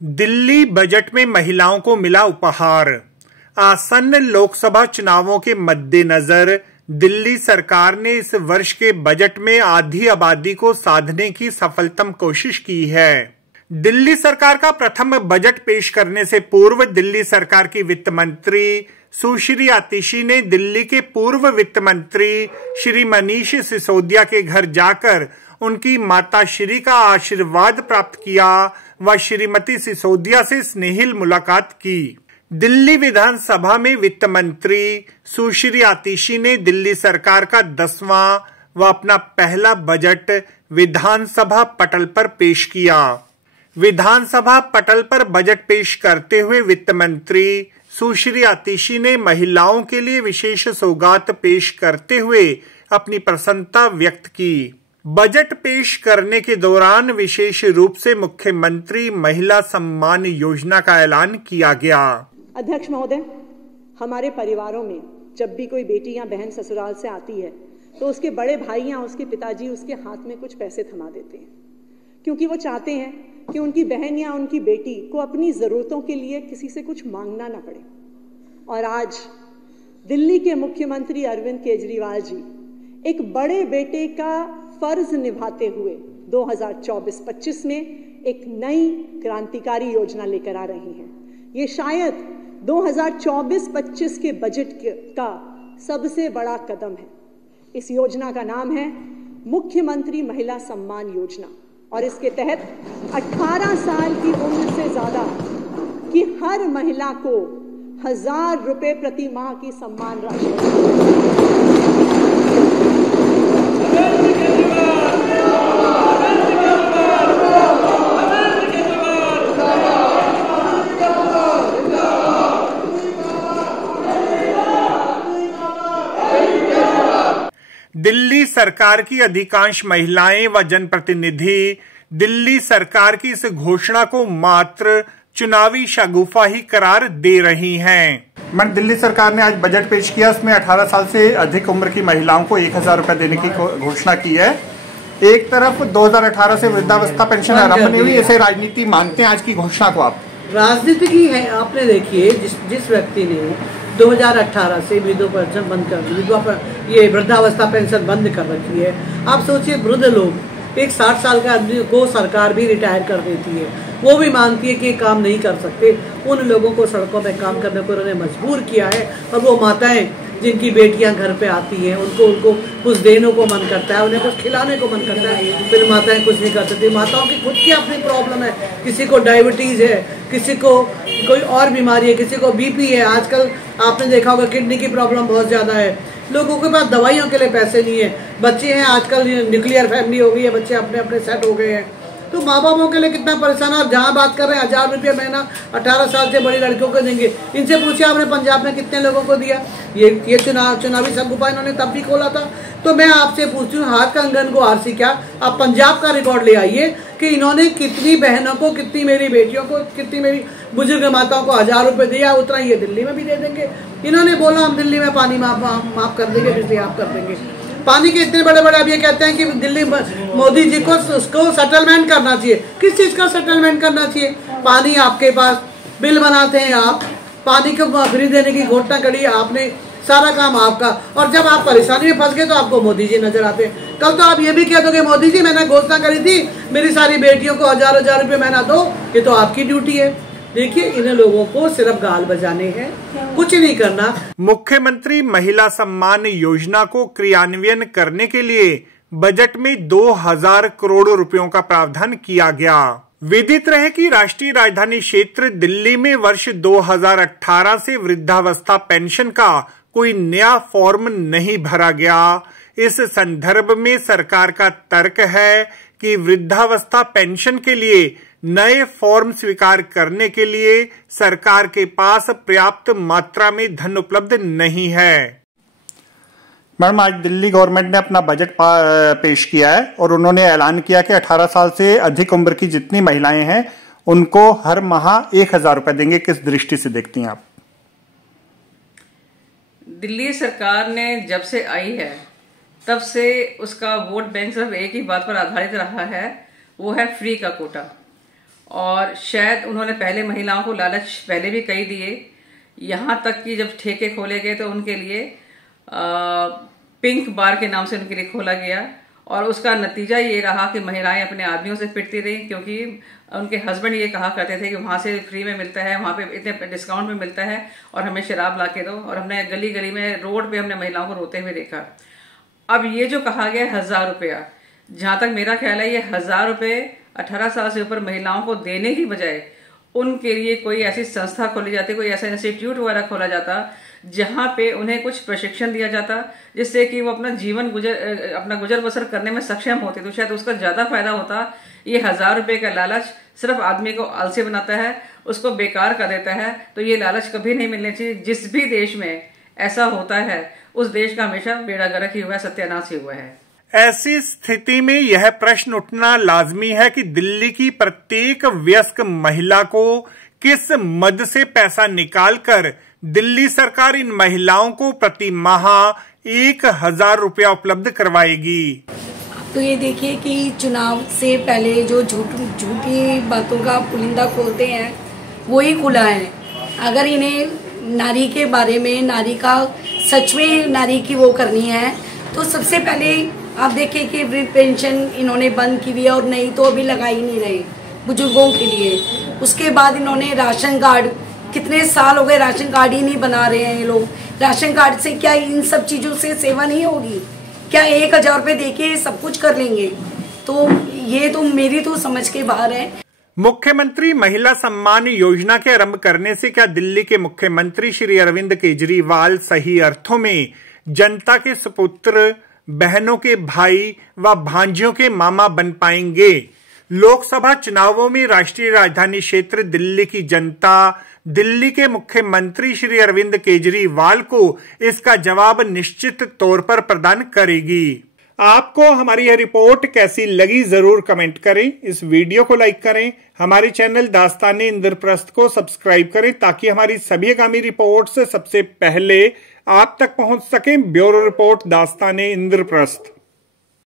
Delhi budget में महिलाओं को मिला उपहार। आसन्न लोकसभा चुनावों के मद्देनजर दिल्ली सरकार ने इस वर्ष के बजट में आधी आबादी को साधने की सफलतम कोशिश की है। दिल्ली सरकार का प्रथम बजट पेश करने से पूर्व दिल्ली सरकार की वित्त मंत्री सुश्री आतिशी ने दिल्ली के पूर्व वित्त मंत्री श्री मनीष सिसोदिया के घर जाकर उनकी माता श्री का आशीर्वाद प्राप्त किया व श्रीमती सिसोदिया से स्नेहिल मुलाकात की। दिल्ली विधानसभा में वित्त मंत्री सुश्री आतिशी ने दिल्ली सरकार का 10वां व अपना पहला बजट विधानसभा पटल पर पेश किया। विधानसभा पटल पर बजट पेश करते हुए वित्त मंत्री सुश्री आतिशी ने महिलाओं के लिए विशेष सौगात पेश करते हुए अपनी प्रसन्नता व्यक्त की। बजट पेश करने के दौरान विशेष रूप से मुख्यमंत्री महिला सम्मान योजना का ऐलान किया गया। अध्यक्ष महोदय, हमारे परिवारों में जब भी कोई बेटी या बहन ससुराल से आती है तो उसके बड़े भाई या उसके पिताजी उसके हाथ में कुछ पैसे थमा देते हैं, क्योंकि वो चाहते हैं कि उनकी बहन या उनकी बेटी को अपनी ज़रूरतों के लिए किसी से कुछ मांगना ना पड़े। और आज दिल्ली के मुख्यमंत्री अरविंद केजरीवाल जी एक बड़े बेटे का फर्ज निभाते हुए 2024-25 में एक नई क्रांतिकारी योजना लेकर आ रही हैं। ये शायद 2024-25 के बजट का सबसे बड़ा कदम है। इस योजना का नाम है मुख्यमंत्री महिला सम्मान योजना और इसके तहत 18 साल की उम्र से ज्यादा की हर महिला को 1000 रुपए प्रति माह की सम्मान राशि। दिल्ली सरकार की अधिकांश महिलाएं व जनप्रतिनिधि दिल्ली सरकार की इस घोषणा को मात्र चुनावी शगुफा ही करार दे रही हैं। दिल्ली सरकार ने आज बजट पेश किया, उसमें 18 साल से अधिक उम्र की महिलाओं को 1000 रुपए देने की घोषणा की है। एक तरफ 2018 से वृद्धावस्था पेंशन आरंभ नहीं हुई, ऐसे राजनीति मानते हैं आज की घोषणा को आप? राजनीति की है। आपने देखिए जिस व्यक्ति ने 2018 से विधवा पेंशन बंद कर ये वृद्धावस्था पेंशन बंद कर रखी है, आप सोचिए वृद्ध लोग, एक 60 साल का आदमी को सरकार भी रिटायर कर देती है, वो भी मानती है कि काम नहीं कर सकते। उन लोगों को सड़कों में काम करने को उन्होंने मजबूर किया है। और वो माताएं जिनकी बेटियां घर पे आती हैं, उनको कुछ देने को मन करता है, उन्हें कुछ खिलाने को मन करता है, फिर माताएं कुछ नहीं कर सकती। माताओं की खुद की अपनी प्रॉब्लम है, किसी को डायबिटीज है, किसी को कोई और बीमारी है, किसी को बीपी है। आजकल आपने देखा होगा किडनी की प्रॉब्लम बहुत ज्यादा है, लोगों के पास दवाइयों के लिए पैसे नहीं है। बच्चे हैं, आजकल न्यूक्लियर फैमिली हो गई है, बच्चे अपने अपने सेट हो गए हैं, तो माँ बापों के लिए कितना परेशान है। और जहाँ बात कर रहे हैं 1000 रुपये महीना 18 साल से बड़ी लड़कियों को देंगे, इनसे पूछिए आपने पंजाब में कितने लोगों को दिया। ये चुनावी शगुफा इन्होंने तब भी खोला था। तो मैं आपसे पूछती हूँ, हाथ कंगन को आरसी क्या, आप पंजाब का रिकॉर्ड ले आइए कि इन्होंने कितनी बहनों को, कितनी मेरी बेटियों को, कितनी मेरी बुजुर्ग माताओं को 1000 रुपये दिया। उतना ये दिल्ली में भी दे देंगे। इन्होंने बोला हम दिल्ली में पानी माफ कर देंगे, बिजली आप कर देंगे। पानी के इतने बड़े बड़े, अब ये कहते हैं कि दिल्ली मोदी जी को उसको सेटलमेंट करना चाहिए। किस चीज का सेटलमेंट करना चाहिए? पानी आपके पास, बिल बनाते हैं आप, पानी को फ्री देने की घोषणा करी आपने, सारा काम आपका। और जब आप परेशानी में फंस गए तो आपको मोदी जी नजर आते हैं। कल तो आप ये भी कह दोगे मोदी जी मैंने घोषणा करी थी मेरी सारी बेटियों को 1000 रुपये महीना दो, ये तो आपकी ड्यूटी है। देखिए, इन लोगों को सिर्फ गाल बजाने हैं, कुछ नहीं करना। मुख्यमंत्री महिला सम्मान योजना को क्रियान्वयन करने के लिए बजट में 2000 करोड़ रुपयों का प्रावधान किया गया। विदित रहे कि राष्ट्रीय राजधानी क्षेत्र दिल्ली में वर्ष 2018 से वृद्धावस्था पेंशन का कोई नया फॉर्म नहीं भरा गया। इस संदर्भ में सरकार का तर्क है कि वृद्धावस्था पेंशन के लिए नए फॉर्म स्वीकार करने के लिए सरकार के पास पर्याप्त मात्रा में धन उपलब्ध नहीं है। मैडम, आज दिल्ली गवर्नमेंट ने अपना बजट पेश किया है और उन्होंने ऐलान किया कि 18 साल से अधिक उम्र की जितनी महिलाएं हैं उनको हर माह 1000 रुपए देंगे। किस दृष्टि से देखती हैं आप? दिल्ली सरकार ने जब से आई है तब से उसका वोट बैंक सिर्फ एक ही बात पर आधारित रहा है, वो है फ्री का कोटा। और शायद उन्होंने पहले महिलाओं को लालच पहले भी कई दिए, यहाँ तक कि जब ठेके खोले गए तो उनके लिए पिंक बार के नाम से उनके लिए खोला गया और उसका नतीजा ये रहा कि महिलाएं अपने आदमियों से पिटती रही, क्योंकि उनके हस्बैंड ये कहा करते थे कि वहाँ से फ्री में मिलता है, वहाँ पे इतने डिस्काउंट में मिलता है और हमें शराब ला के दो। और हमने गली गली में रोड पे हमने महिलाओं को रोते हुए देखा। अब ये जो कहा गया 1000 रुपया, जहाँ तक मेरा ख्याल है ये 1000 रुपये 18 साल से ऊपर महिलाओं को देने की बजाय उनके लिए कोई ऐसी संस्था खोली जाती, कोई ऐसा इंस्टीट्यूट वगैरह खोला जाता जहाँ पे उन्हें कुछ प्रशिक्षण दिया जाता, जिससे कि वो अपना गुजर बसर करने में सक्षम होते, तो शायद उसका ज्यादा फायदा होता। ये 1000 रुपये का लालच सिर्फ आदमी को आलसी बनाता है, उसको बेकार कर देता है। तो ये लालच कभी नहीं मिलनी चाहिए। जिस भी देश में ऐसा होता है उस देश का हमेशा बेड़ा गर्क ही हुआ है, सत्यानाश ही हुआ है। ऐसी स्थिति में यह प्रश्न उठना लाजमी है कि दिल्ली की प्रत्येक वयस्क महिला को किस मद से पैसा निकालकर दिल्ली सरकार इन महिलाओं को प्रति माह 1000 रुपया उपलब्ध करवाएगी। तो ये देखिए कि चुनाव से पहले जो झूठी बातों का पुलिंदा खोलते हैं वही खुला है। अगर इन्हें नारी के बारे में, नारी का सच में नारी की वो करनी है तो सबसे पहले आप देखिए कि वृद्ध पेंशन इन्होंने बंद की हुई है और नहीं तो अभी लगा ही नहीं रहे बुजुर्गों के लिए। उसके बाद इन्होंने राशन कार्ड, कितने साल हो गए राशन कार्ड ही नहीं बना रहे हैं ये लोग। राशन कार्ड से क्या इन सब चीज़ों से सेवा नहीं होगी? क्या 1000 रुपये देके सब कुछ कर लेंगे? तो ये तो मेरी तो समझ के बाहर है। मुख्यमंत्री महिला सम्मान योजना के आरंभ करने से क्या दिल्ली के मुख्यमंत्री श्री अरविंद केजरीवाल सही अर्थों में जनता के सुपुत्र, बहनों के भाई व भांजियों के मामा बन पाएंगे? लोकसभा चुनावों में राष्ट्रीय राजधानी क्षेत्र दिल्ली की जनता दिल्ली के मुख्यमंत्री श्री अरविंद केजरीवाल को इसका जवाब निश्चित तौर पर प्रदान करेगी। आपको हमारी यह रिपोर्ट कैसी लगी जरूर कमेंट करें। इस वीडियो को लाइक करें। हमारे चैनल दास्ताने इंद्रप्रस्थ को सब्सक्राइब करें ताकि हमारी सभी आगामी रिपोर्ट्स सबसे पहले आप तक पहुंच सकें। ब्यूरो रिपोर्ट दास्ताने इंद्रप्रस्थ।